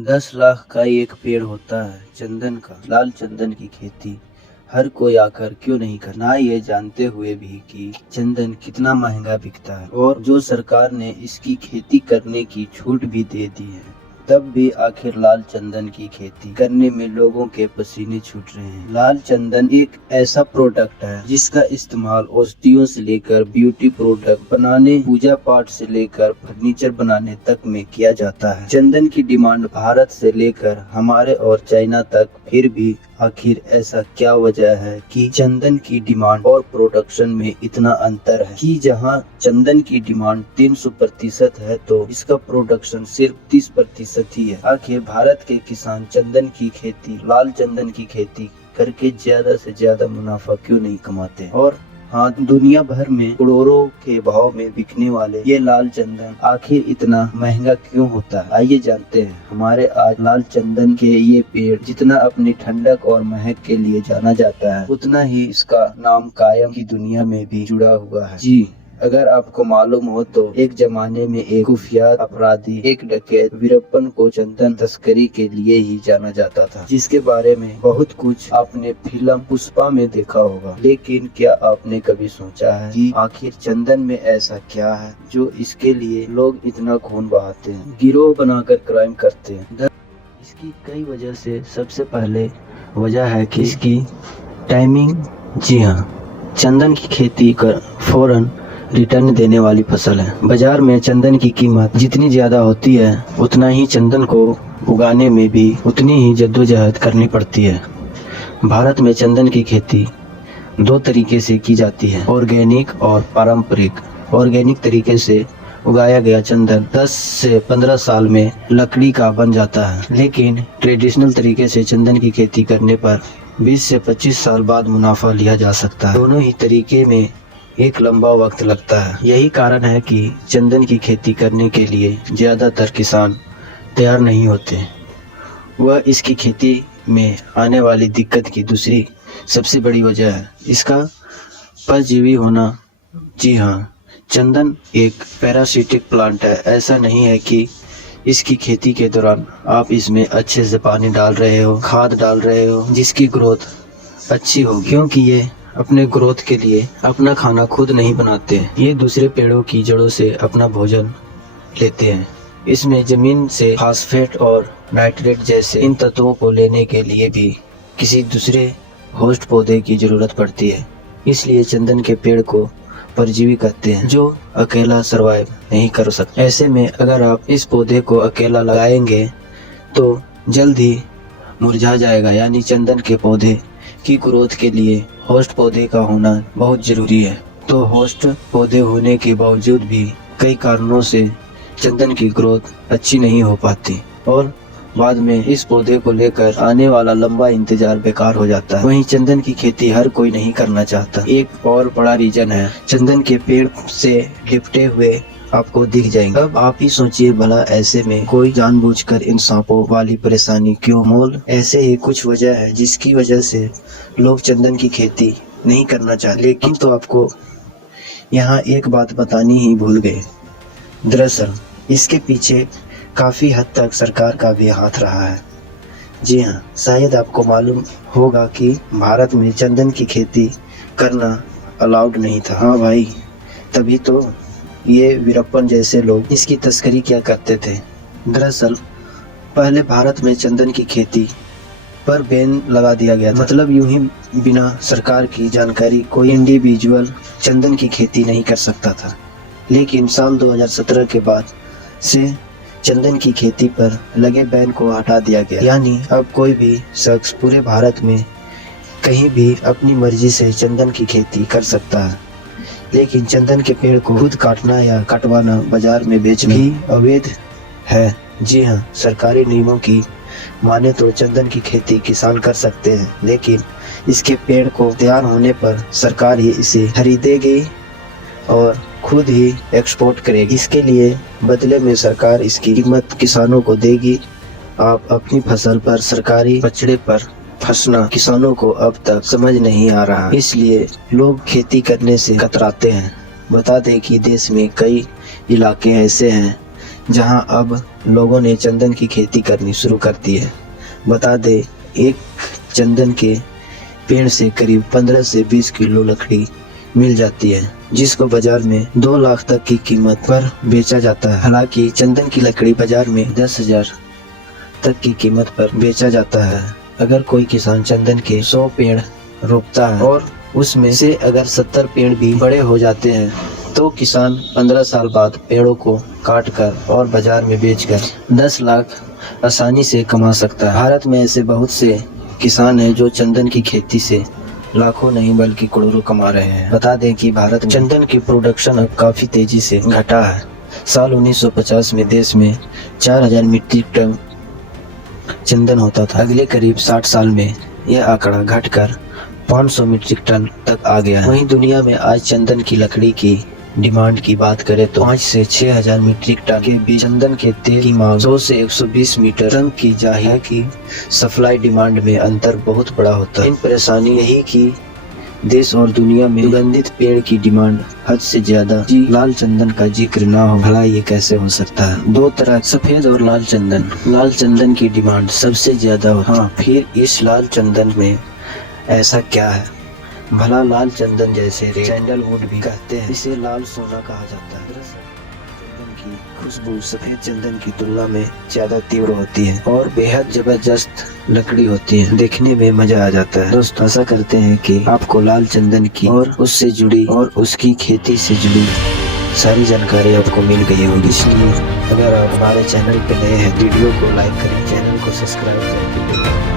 10 लाख का एक पेड़ होता है चंदन का, लाल चंदन की खेती हर कोई आकर क्यों नहीं करना, ये जानते हुए भी कि चंदन कितना महंगा बिकता है और जो सरकार ने इसकी खेती करने की छूट भी दे दी है, तब भी आखिर लाल चंदन की खेती करने में लोगों के पसीने छूट रहे हैं। लाल चंदन एक ऐसा प्रोडक्ट है जिसका इस्तेमाल औषधियों से लेकर ब्यूटी प्रोडक्ट बनाने, पूजा पाठ से लेकर फर्नीचर बनाने तक में किया जाता है। चंदन की डिमांड भारत से लेकर हमारे और चाइना तक, फिर भी आखिर ऐसा क्या वजह है कि चंदन की डिमांड और प्रोडक्शन में इतना अंतर है कि जहां चंदन की डिमांड 300% है तो इसका प्रोडक्शन सिर्फ 30% ही है। आखिर भारत के किसान चंदन की खेती, लाल चंदन की खेती करके ज्यादा से ज्यादा मुनाफा क्यों नहीं कमाते? और हाँ, दुनिया भर में करोड़ों के भाव में बिकने वाले ये लाल चंदन आखिर इतना महंगा क्यों होता है? आइए जानते हैं। हमारे आज लाल चंदन के ये पेड़ जितना अपनी ठंडक और महक के लिए जाना जाता है, उतना ही इसका नाम कायम की दुनिया में भी जुड़ा हुआ है। जी, अगर आपको मालूम हो तो एक जमाने में एक खुफिया अपराधी, एक डकैत वीरप्पन को चंदन तस्करी के लिए ही जाना जाता था, जिसके बारे में बहुत कुछ आपने फिल्म पुष्पा में देखा होगा। लेकिन क्या आपने कभी सोचा है कि आखिर चंदन में ऐसा क्या है जो इसके लिए लोग इतना खून बहाते हैं, गिरोह बनाकर क्राइम करते हैं? इसकी कई वजह से सबसे पहले वजह है कि इसकी टाइमिंग। जी हाँ, चंदन की खेती कर फौरन रिटर्न देने वाली फसल है। बाजार में चंदन की कीमत जितनी ज्यादा होती है, उतना ही चंदन को उगाने में भी उतनी ही जद्दोजहद करनी पड़ती है। भारत में चंदन की खेती दो तरीके से की जाती है, ऑर्गेनिक और पारंपरिक। ऑर्गेनिक तरीके से उगाया गया चंदन 10 से 15 साल में लकड़ी का बन जाता है, लेकिन ट्रेडिशनल तरीके से चंदन की खेती करने पर 20 से 25 साल बाद मुनाफा लिया जा सकता है। दोनों ही तरीके में एक लंबा वक्त लगता है। यही कारण है कि चंदन की खेती करने के लिए ज्यादातर किसान तैयार नहीं होते। वह इसकी खेती में आने वाली दिक्कत की दूसरी सबसे बड़ी वजह है इसका परजीवी होना। जी हाँ, चंदन एक पैरासिटिक प्लांट है। ऐसा नहीं है कि इसकी खेती के दौरान आप इसमें अच्छे से पानी डाल रहे हो, खाद डाल रहे हो जिसकी ग्रोथ अच्छी हो, क्योंकि ये अपने ग्रोथ के लिए अपना खाना खुद नहीं बनाते। ये दूसरे पेड़ों की जड़ों से अपना भोजन लेते हैं। इसमें जमीन से फास्फेट और नाइट्रेट जैसे इन तत्वों को लेने के लिए भी किसी दूसरे होस्ट पौधे की जरूरत पड़ती है। इसलिए चंदन के पेड़ को परजीवी कहते हैं जो अकेला सरवाइव नहीं कर सकते। ऐसे में अगर आप इस पौधे को अकेला लगाएंगे तो जल्द ही मुरझा जाएगा। यानी चंदन के पौधे की ग्रोथ के लिए होस्ट पौधे का होना बहुत जरूरी है। तो होस्ट पौधे होने के बावजूद भी कई कारणों से चंदन की ग्रोथ अच्छी नहीं हो पाती और बाद में इस पौधे को लेकर आने वाला लंबा इंतजार बेकार हो जाता है। वहीं चंदन की खेती हर कोई नहीं करना चाहता। एक और बड़ा रीजन है, चंदन के पेड़ से लिपटे हुए आपको दिख जाएंगे। अब आप ही सोचिए भला ऐसे में कोई जानबूझकर इन सांपों वाली परेशानी क्यों? मोल ऐसे ही कुछ वजह है जिसकी वजह से लोग चंदन की खेती नहीं करना चाहते। लेकिन तो आपको यहाँ एक बात बतानी ही भूल गए। दरअसल इसके पीछे काफी हद तक सरकार का भी हाथ रहा है। जी हाँ, शायद आपको मालूम होगा कि भारत में चंदन की खेती करना अलाउड नहीं था। हाँ भाई, तभी तो ये वीरप्पन जैसे लोग इसकी तस्करी क्या करते थे। दरअसल पहले भारत में चंदन की खेती पर बैन लगा दिया गया था। मतलब यूं ही बिना सरकार की जानकारी कोई इंडिविजुअल चंदन की खेती नहीं कर सकता था। लेकिन साल 2017 के बाद से चंदन की खेती पर लगे बैन को हटा दिया गया। यानी अब कोई भी शख्स पूरे भारत में कहीं भी अपनी मर्जी से चंदन की खेती कर सकता है। लेकिन चंदन के पेड़ को खुद काटना या कटवाना, बाजार में बेचना भी अवैध है। जी हाँ, सरकारी नियमों की माने तो चंदन की खेती किसान कर सकते हैं, लेकिन इसके पेड़ को तैयार होने पर सरकार ही इसे खरीदेगी और खुद ही एक्सपोर्ट करेगी। इसके लिए बदले में सरकार इसकी कीमत किसानों को देगी। आप अपनी फसल पर सरकारी पचड़े पर फंसना किसानों को अब तक समझ नहीं आ रहा, इसलिए लोग खेती करने से कतराते हैं। बता दें कि देश में कई इलाके ऐसे हैं जहां अब लोगों ने चंदन की खेती करनी शुरू कर दी है। बता दें, एक चंदन के पेड़ से करीब 15 से 20 किलो लकड़ी मिल जाती है, जिसको बाजार में 2 लाख तक की कीमत पर बेचा जाता है। हालांकि चंदन की लकड़ी बाजार में 10,000 तक की कीमत पर बेचा जाता है। अगर कोई किसान चंदन के 100 पेड़ रोपता है और उसमें से अगर 70 पेड़ भी बड़े हो जाते हैं तो किसान 15 साल बाद पेड़ों को काट कर और बाजार में बेचकर 10 लाख आसानी से कमा सकता है। भारत में ऐसे बहुत से किसान हैं जो चंदन की खेती से लाखों नहीं बल्कि करोड़ों कमा रहे हैं। बता दें कि भारत में चंदन की प्रोडक्शन अब काफी तेजी से घटा है। साल 1950 में देश में 4000 मीट्रिक टन चंदन होता था। अगले करीब 60 साल में यह आंकड़ा घटकर 500 मीट्रिक टन तक आ गया है। वहीं दुनिया में आज चंदन की लकड़ी की डिमांड की बात करें तो 5 से 6000 मीट्रिक टन के बीच चंदन के तेल की मांग 100 से 120 मीटर टन की जाहिर की सप्लाई डिमांड में अंतर बहुत बड़ा होता है। इन परेशानी यही कि देश और दुनिया में सुगंधित पेड़ की डिमांड हद से ज्यादा। लाल चंदन का जिक्र ना हो, भला ये कैसे हो सकता है। 2 तरह, सफेद और लाल चंदन। लाल चंदन की डिमांड सबसे ज्यादा होती है। फिर इस लाल चंदन में ऐसा क्या है, भला लाल चंदन जैसे सैंडलवुड भी कहते हैं, इसे लाल सोना कहा जाता है। चंदन की खुशबू सफेद चंदन की तुलना में ज्यादा तीव्र होती है और बेहद जबरदस्त लकड़ी होती है। देखने में मजा आ जाता है। दोस्तों, आशा करते हैं कि आपको लाल चंदन की और उससे जुड़ी और उसकी खेती से जुड़ी सारी जानकारी आपको मिल गई होगी। इसलिए अगर आप हमारे चैनल पे नए हैं, वीडियो को लाइक करें, चैनल को सब्सक्राइब करें।